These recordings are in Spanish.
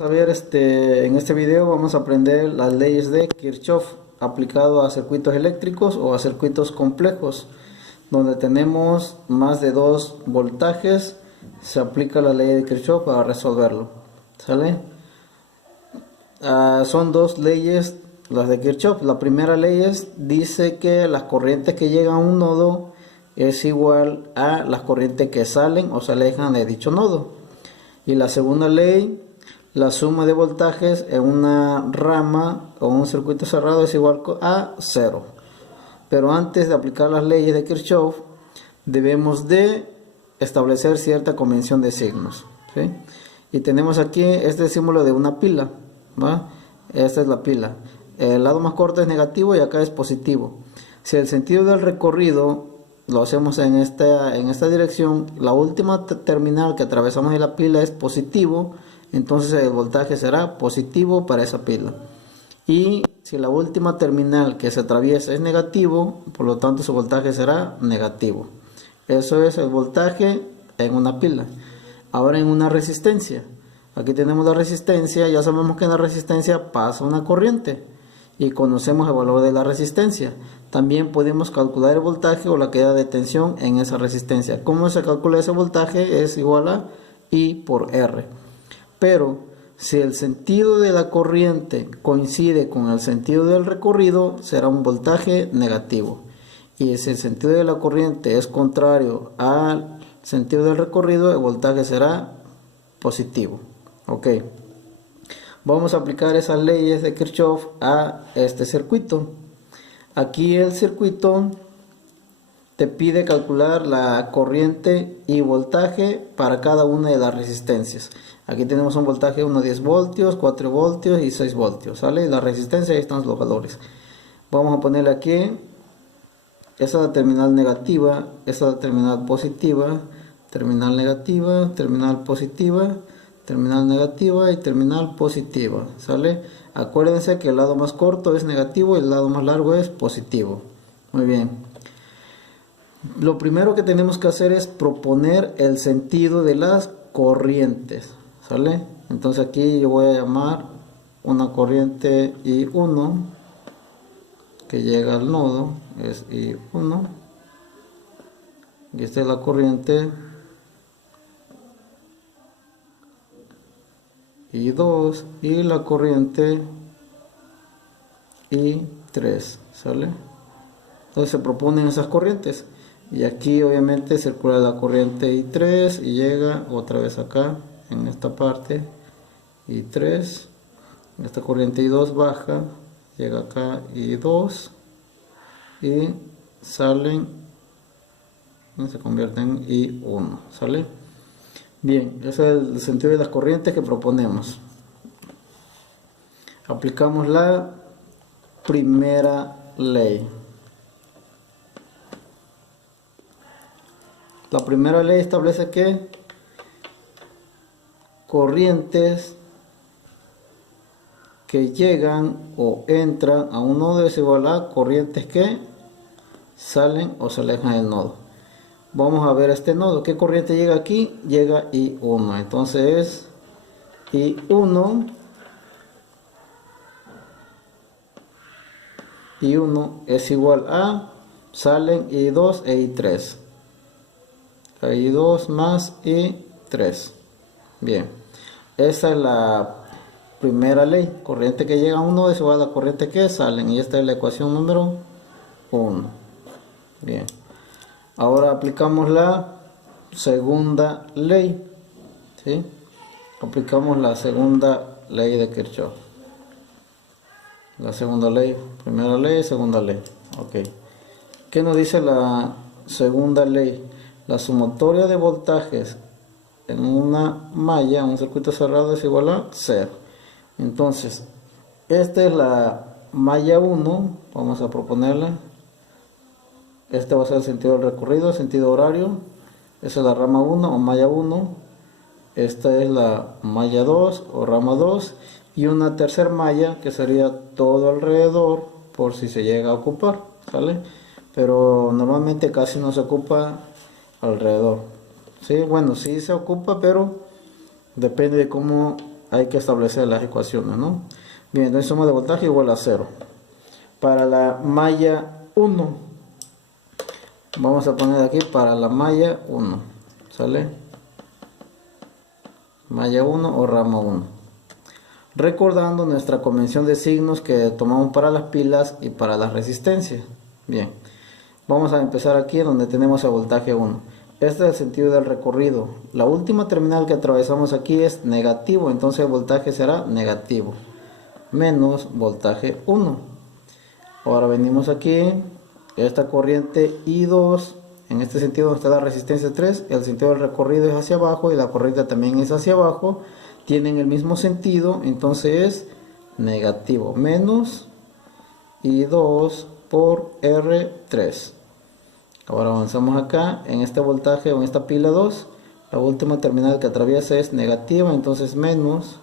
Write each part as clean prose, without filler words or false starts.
A ver, en este video vamos a aprender las leyes de Kirchhoff aplicado a circuitos eléctricos o a circuitos complejos, donde tenemos más de 2 voltajes. Se aplica la ley de Kirchhoff para resolverlo. ¿Sale? Son 2 leyes las de Kirchhoff. La primera ley dice que las corrientes que llegan a un nodo es igual a las corrientes que salen o se alejan de dicho nodo. Y la segunda ley, la suma de voltajes en una rama o un circuito cerrado es igual a 0. Pero antes de aplicar las leyes de Kirchhoff, debemos de establecer cierta convención de signos, ¿sí? Y tenemos aquí este símbolo de una pila, ¿va? Esta es la pila. El lado más corto es negativo y acá es positivo. Si el sentido del recorrido lo hacemos en esta dirección, la última terminal que atravesamos de la pila es positivo, entonces el voltaje será positivo para esa pila. Y si la última terminal que se atraviesa es negativo, por lo tanto su voltaje será negativo. Eso es el voltaje en una pila. Ahora en una resistencia. Aquí tenemos la resistencia, ya sabemos que en la resistencia pasa una corriente y conocemos el valor de la resistencia. También podemos calcular el voltaje o la caída de tensión en esa resistencia. ¿Cómo se calcula ese voltaje? Es igual a I por R. Pero si el sentido de la corriente coincide con el sentido del recorrido, será un voltaje negativo. Y si el sentido de la corriente es contrario al sentido del recorrido, el voltaje será positivo. Ok. Vamos a aplicar esas leyes de Kirchhoff a este circuito. Aquí el circuito te pide calcular la corriente y voltaje para cada una de las resistencias. Aquí tenemos un voltaje 10 voltios, 4 voltios y 6 voltios, ¿sale? La resistencia, ahí están los valores. Vamos a ponerle aquí, esa es la terminal negativa, esa es la terminal positiva, terminal negativa, terminal positiva, terminal negativa y terminal positiva, ¿sale? Acuérdense que el lado más corto es negativo y el lado más largo es positivo. Muy bien. Lo primero que tenemos que hacer es proponer el sentido de las corrientes, ¿sale? Entonces aquí yo voy a llamar una corriente I1 que llega al nodo, es I1, y esta es la corriente I2 y la corriente I3, ¿sale? Entonces se proponen esas corrientes. Y aquí obviamente circula la corriente I3 y llega otra vez acá, en esta parte, I3. Esta corriente I2 baja, llega acá I2 y salen y se convierten en I1, ¿sale? Bien, ese es el sentido de las corrientes que proponemos. Aplicamos la primera ley. La primera ley establece que corrientes que llegan o entran a un nodo es igual a corrientes que salen o se alejan del nodo. Vamos a ver este nodo. ¿Qué corriente llega aquí? Llega I1. Entonces I1 es igual a salen I2 e I3. I2 más I3. Bien, esa es la primera ley. Corriente que llega a un nodo es igual a la corriente que salen, y esta es la ecuación número 1. Bien, ahora aplicamos la segunda ley, ¿sí? Aplicamos la segunda ley de Kirchhoff. La segunda ley, primera ley, segunda ley. Ok. ¿Qué nos dice la segunda ley? La sumatoria de voltajes en una malla, un circuito cerrado, es igual a 0. Entonces, esta es la malla 1, vamos a proponerla. Este va a ser el sentido del recorrido, el sentido horario. Esa es la rama 1 o malla 1. Esta es la malla 2 o rama 2. Y una tercera malla que sería todo alrededor por si se llega a ocupar, ¿sale? Pero normalmente casi no se ocupa alrededor. Sí, bueno, sí se ocupa, pero depende de cómo hay que establecer las ecuaciones, ¿no? Bien, entonces suma de voltaje igual a 0. Para la malla 1, vamos a poner aquí para la malla 1, ¿sale? Malla 1 o rama 1. Recordando nuestra convención de signos que tomamos para las pilas y para las resistencias. Bien, vamos a empezar aquí donde tenemos el voltaje 1. Este es el sentido del recorrido. La última terminal que atravesamos aquí es negativo, entonces el voltaje será negativo. Menos voltaje 1. Ahora venimos aquí, esta corriente I2, en este sentido donde está la resistencia 3, el sentido del recorrido es hacia abajo y la corriente también es hacia abajo. Tienen el mismo sentido, entonces es negativo. Menos I2 por R3. Ahora avanzamos acá, en este voltaje o en esta pila 2, la última terminal que atraviesa es negativa, entonces menos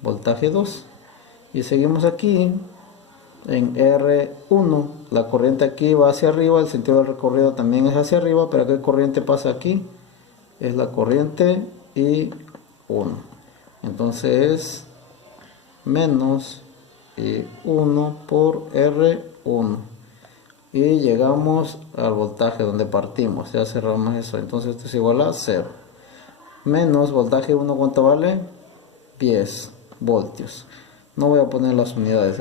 voltaje 2. Y seguimos aquí, en R1, la corriente aquí va hacia arriba, el sentido del recorrido también es hacia arriba, pero ¿qué corriente pasa aquí? Es la corriente I1. Entonces menos I1 por R1. Y llegamos al voltaje donde partimos, ya cerramos eso, entonces esto es igual a 0. Menos voltaje 1, ¿cuánto vale? 10 voltios. No voy a poner las unidades,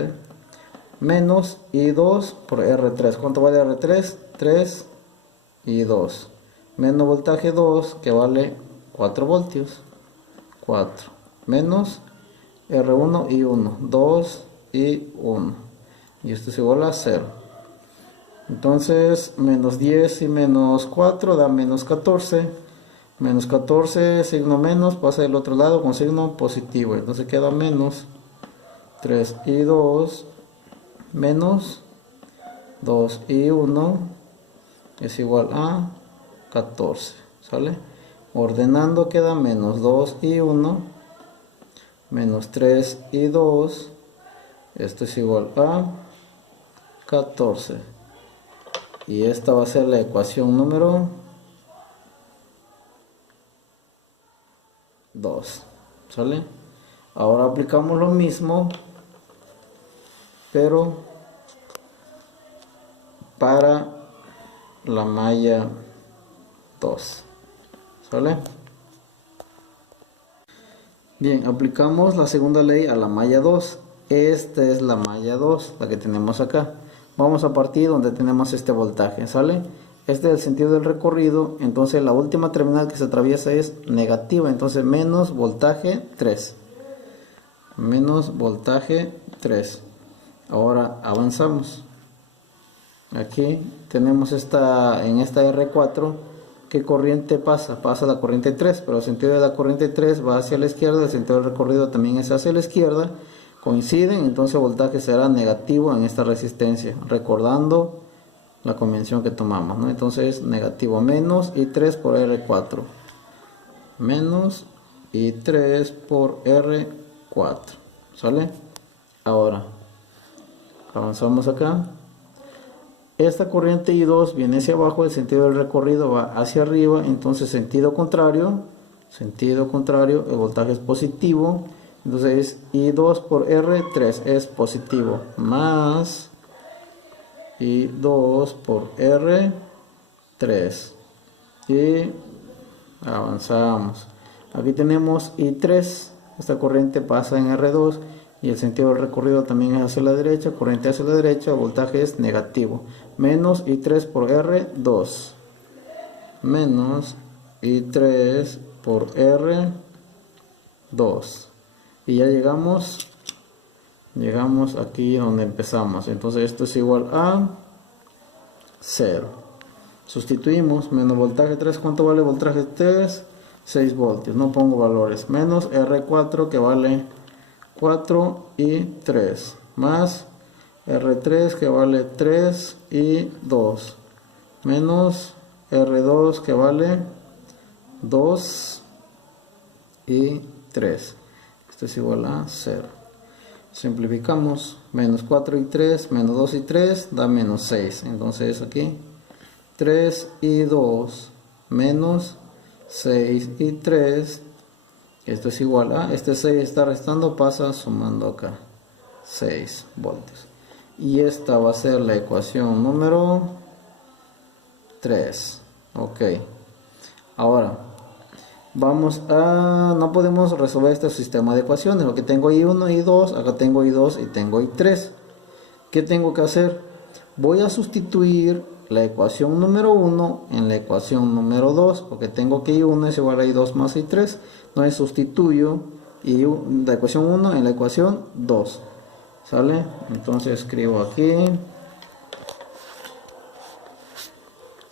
Menos I2 por R3, ¿cuánto vale R3? 3 I2. Menos voltaje 2, que vale 4 voltios. 4. Menos R1 I1, 2 I1. Y esto es igual a 0. Entonces, menos 10 y menos 4 da menos 14. Menos 14, signo menos, pasa del otro lado con signo positivo. Entonces queda menos 3i2 menos 2i1 es igual a 14. ¿Sale? Ordenando queda menos 2i1 menos 3i2. Esto es igual a 14. Y esta va a ser la ecuación número 2. ¿Sale? Ahora aplicamos lo mismo, pero para la malla 2. ¿Sale? Bien, aplicamos la segunda ley a la malla 2. Esta es la malla 2, la que tenemos acá. Vamos a partir donde tenemos este voltaje, ¿sale? Este es el sentido del recorrido, entonces la última terminal que se atraviesa es negativa, entonces menos voltaje 3. Menos voltaje 3. Ahora avanzamos. Aquí tenemos en esta R4, ¿qué corriente pasa? Pasa la corriente 3, pero el sentido de la corriente 3 va hacia la izquierda, el sentido del recorrido también es hacia la izquierda. Coinciden, entonces el voltaje será negativo en esta resistencia, recordando la convención que tomamos, ¿no? Entonces negativo menos I3 por R4, menos I3 por R4, ¿sale? Ahora avanzamos acá. Esta corriente I2 viene hacia abajo, el sentido del recorrido va hacia arriba, entonces sentido contrario, el voltaje es positivo. Entonces I2 por R3 es positivo, más I2 por R3. Y avanzamos. Aquí tenemos I3, esta corriente pasa en R2 y el sentido del recorrido también es hacia la derecha, corriente hacia la derecha, el voltaje es negativo. Menos I3 por R2. Menos I3 por R2. Y ya llegamos aquí donde empezamos. Entonces esto es igual a 0. Sustituimos. Menos voltaje 3. ¿Cuánto vale voltaje 3? 6 voltios. No pongo valores. Menos R4 que vale 4 y 3. Más R3 que vale 3 y 2. Menos R2 que vale 2 y 3. Esto es igual a 0. Simplificamos. Menos 4 y 3, menos 2 y 3 da menos 6. Entonces aquí 3 y 2 menos 6 y 3 Esto es igual a, este 6 está restando, pasa sumando acá, 6 voltios. Y esta va a ser la ecuación número 3. Ok. Ahora, vamos a, no podemos resolver este sistema de ecuaciones. Lo que tengo I1, I2, acá tengo I2 y tengo I3. ¿Qué tengo que hacer? Voy a sustituir la ecuación número 1 en la ecuación número 2, porque tengo que I1 es igual a I2 más I3. Entonces sustituyo la ecuación 1 en la ecuación 2. ¿Sale? Entonces escribo aquí,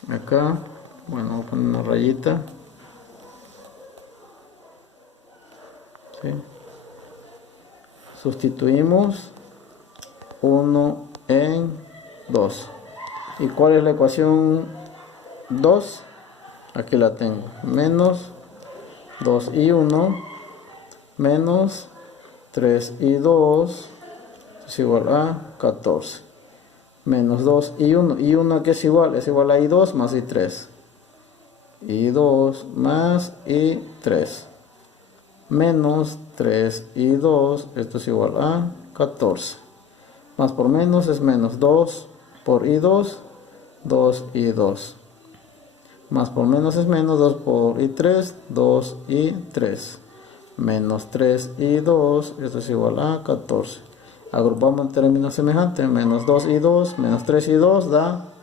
acá, bueno, voy a poner una rayita. ¿Sí? Sustituimos 1 en 2. ¿Y cuál es la ecuación 2? Aquí la tengo, menos 2i1 menos 3i2 es igual a 14. Menos 2i1, i1 que es igual a i2 más i3. i2 más i3. Menos 3i2, esto es igual a 14. Más por menos es menos 2 por i2, 2i2. Más por menos es menos 2 por i3, 2i3. Menos 3i2, esto es igual a 14. Agrupamos en términos semejantes, menos 2i2, menos 3i2 da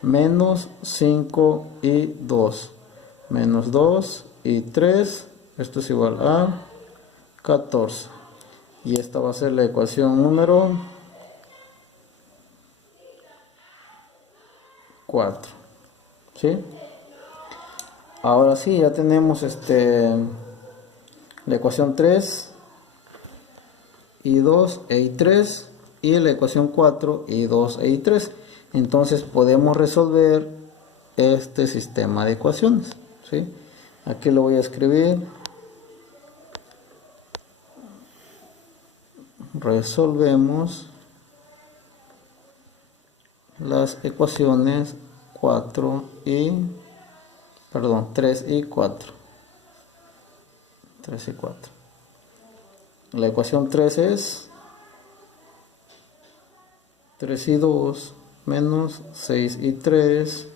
menos 5i2. Menos 2i3, esto es igual a 14. Y esta va a ser la ecuación número 4. ¿Sí? Ahora sí, ya tenemos la ecuación 3, I2 e I3, y la ecuación 4, I2 e I3. Entonces podemos resolver este sistema de ecuaciones. ¿Sí? Aquí lo voy a escribir. Resolvemos las ecuaciones 3 y 4. 3 y 4. La ecuación 3 es 3 y 2 menos 6 y 3.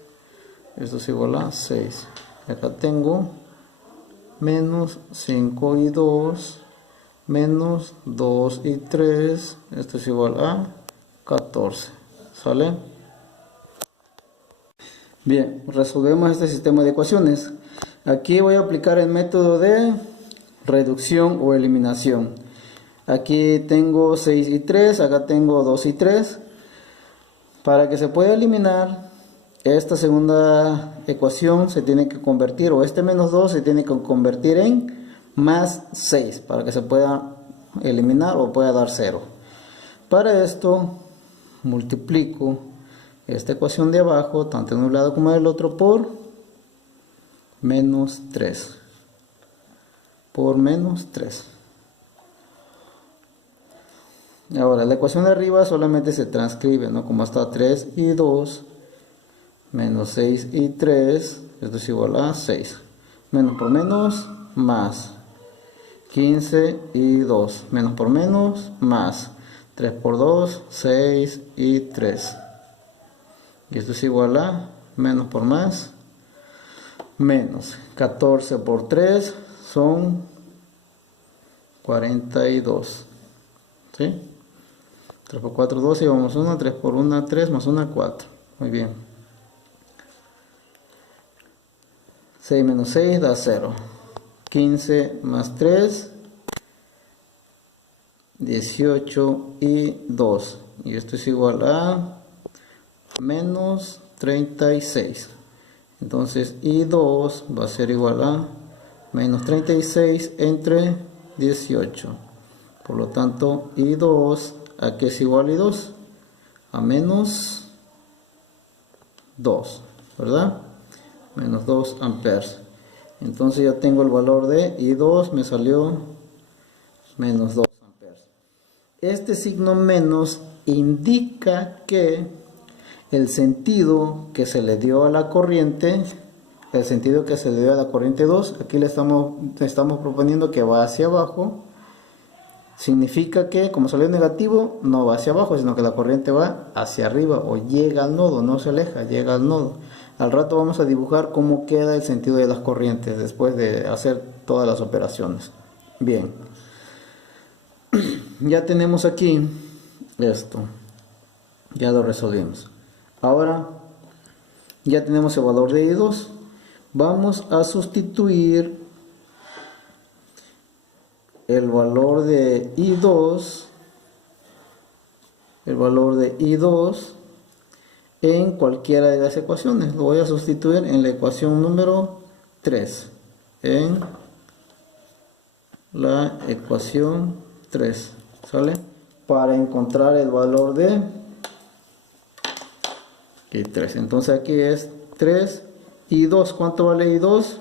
Esto es igual a 6. Acá tengo menos 5 y 2 menos 2 y 3. Esto es igual a 14. ¿Sale? Bien, resolvemos este sistema de ecuaciones. Aquí voy a aplicar el método de reducción o eliminación. Aquí tengo 6 y 3, acá tengo 2 y 3. Para que se pueda eliminar, esta segunda ecuación se tiene que convertir, o este menos 2 se tiene que convertir en más 6, para que se pueda eliminar o pueda dar 0. Para esto, multiplico esta ecuación de abajo, tanto en un lado como en el otro, por menos 3. Por menos 3. Ahora, la ecuación de arriba solamente se transcribe, ¿no? Como está 3 y 2, menos 6 y 3, esto es igual a 6. Menos por menos, más. 15 y 2, menos por menos, más. 3 por 2, 6 y 3. Y esto es igual a menos por más, menos. 14 por 3 son 42. ¿Sí? 3 por 4, 12, llevamos 1, 3 por 1, 3, más 1, 4. Muy bien. 6 menos 6 da 0. 15 más 3, 18 y 2. Y esto es igual a menos 36. Entonces I2 va a ser igual a menos 36 entre 18. Por lo tanto, I2, ¿a qué es igual I2? A menos 2, ¿verdad? Menos 2 amperes. Entonces ya tengo el valor de I2, me salió menos 2 amperes. Este signo menos indica que el sentido que se le dio a la corriente el sentido que se le dio a la corriente 2, aquí le estamos proponiendo que va hacia abajo. Significa que como salió negativo, no va hacia abajo, sino que la corriente va hacia arriba o llega al nodo, no se aleja, llega al nodo. Al rato vamos a dibujar cómo queda el sentido de las corrientes después de hacer todas las operaciones. Bien, ya tenemos aquí esto, ya lo resolvimos. Ahora ya tenemos el valor de I2. Vamos a sustituir el valor de I2 en cualquiera de las ecuaciones. Lo voy a sustituir en la ecuación número 3. En la ecuación 3. ¿Sale? Para encontrar el valor de I3. Entonces aquí es 3 I2. ¿Cuánto vale I2?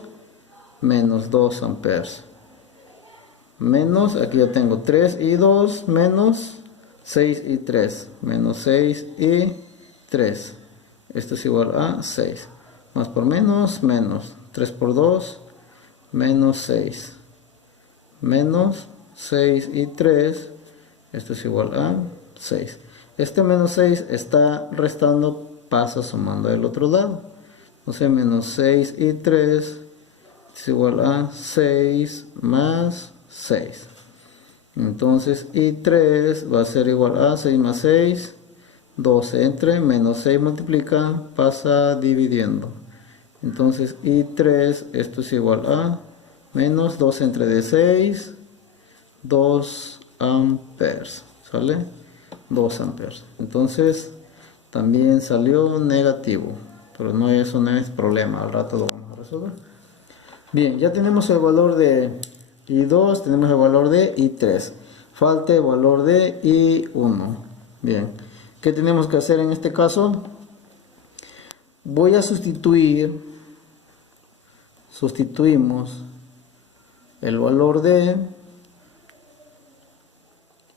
Menos 2 amperes. Menos, aquí yo tengo 3 I2 menos 6 I3. Menos 6 I3. Esto es igual a 6. Más por menos, menos. 3 por 2, menos 6. Menos 6 I3. Esto es igual a 6. Este menos 6 está restando, pasa sumando del otro lado. Entonces menos 6 I3 es igual a 6 más 6. Entonces I3 va a ser igual a 6 más 6, 12. Entre menos 6 multiplica, pasa dividiendo. Entonces I3, esto es igual a menos 2 entre de 6, 2 amperes. ¿Sale? 2 amperes. Entonces también salió negativo. Pero no, eso no es problema. Al rato lo vamos a resolver. Bien, ya tenemos el valor de I2, tenemos el valor de I3. Falta el valor de I1. Bien, ¿qué tenemos que hacer en este caso? Voy a sustituimos el valor de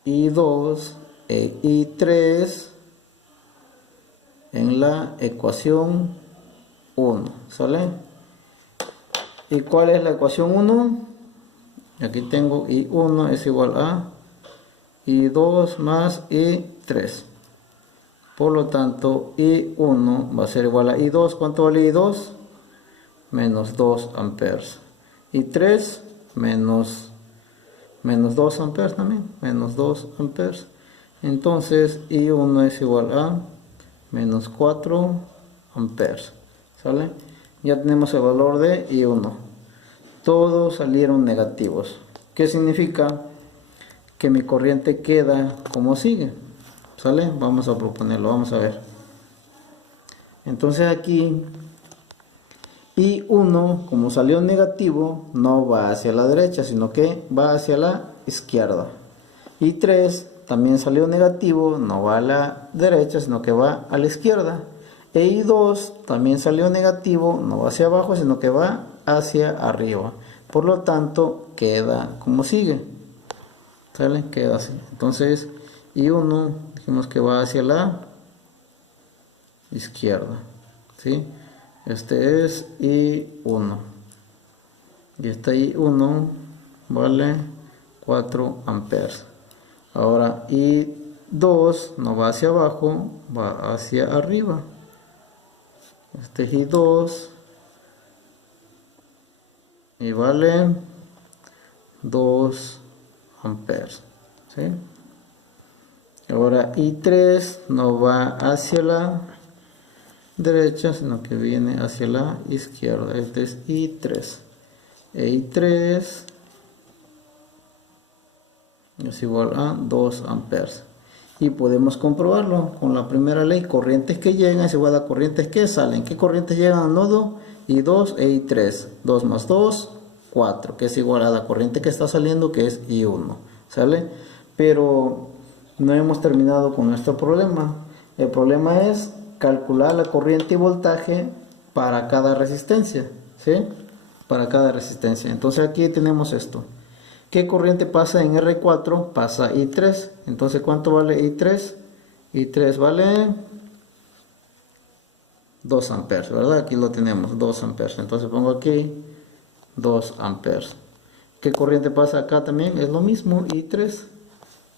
I2 e I3 en la ecuación 1. ¿Sale? ¿Y cuál es la ecuación 1? Aquí tengo I1 es igual a I2 más I3. Por lo tanto, I1 va a ser igual a I2. ¿Cuánto vale I2? Menos 2 amperes. I3 menos 2 amperes también. Menos 2 amperes. Entonces, I1 es igual a menos 4 amperes. ¿Sale? Ya tenemos el valor de I1. Todos salieron negativos. ¿Qué significa? Que mi corriente queda como sigue. ¿Sale? Vamos a proponerlo, vamos a ver. Entonces aquí I1, como salió negativo, no va hacia la derecha, sino que va hacia la izquierda. I3 también salió negativo, no va a la derecha, sino que va a la izquierda. E I2 también salió negativo, no va hacia abajo, sino que va hacia arriba. Por lo tanto, queda como sigue. ¿Sale? Queda así. Entonces, I1, dijimos que va hacia la izquierda. ¿Sí? Este es I1. Y este I1 vale 4 amperes. Ahora, I2 no va hacia abajo, va hacia arriba. Este es I2 y vale 2 amperes. ¿Sí? Ahora I3 no va hacia la derecha, sino que viene hacia la izquierda. Este es I3. E I3 es igual a 2 amperes. Y podemos comprobarlo con la primera ley. Corrientes que llegan es igual a corrientes que salen. ¿Qué corrientes llegan al nodo? I2 e I3. 2 más 2, 4. Que es igual a la corriente que está saliendo, que es I1. ¿Sale? Pero no hemos terminado con nuestro problema. El problema es calcular la corriente y voltaje para cada resistencia. ¿Sí? Para cada resistencia. Entonces aquí tenemos esto. ¿Qué corriente pasa en R4? Pasa I3. Entonces, ¿cuánto vale I3? I3 vale 2 amperes, ¿verdad? Aquí lo tenemos, 2 amperes. Entonces pongo aquí 2 amperes. ¿Qué corriente pasa acá también? Es lo mismo, I3.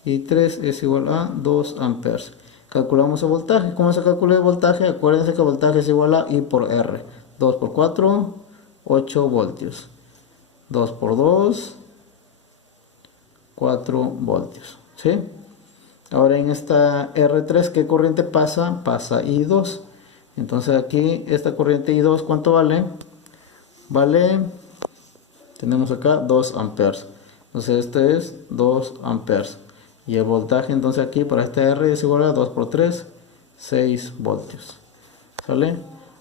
I3 es igual a 2 amperes. Calculamos el voltaje. ¿Cómo se calcula el voltaje? Acuérdense que el voltaje es igual a I por R. 2 por 4, 8 voltios. 2 por 2, 4 voltios. ¿Sí? Ahora en esta R3, ¿qué corriente pasa? Pasa I2. Entonces aquí esta corriente I2, ¿cuánto vale? Vale, tenemos acá 2 amperes. Entonces este es 2 amperes. Y el voltaje entonces aquí para esta R es igual a 2 por 3, 6 voltios. ¿Sale?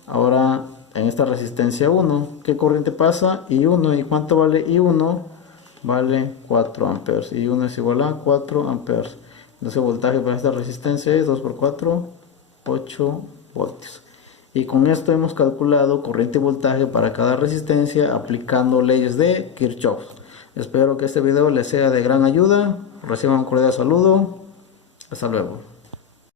Ahora en esta resistencia 1, ¿qué corriente pasa? I1. ¿Y cuánto vale I1? Vale 4 amperes. I1 es igual a 4 amperes. Entonces el voltaje para esta resistencia es 2 por 4, 8 voltios. Y con esto hemos calculado corriente y voltaje para cada resistencia aplicando leyes de Kirchhoff. Espero que este video les sea de gran ayuda. Reciban un cordial saludo. Hasta luego.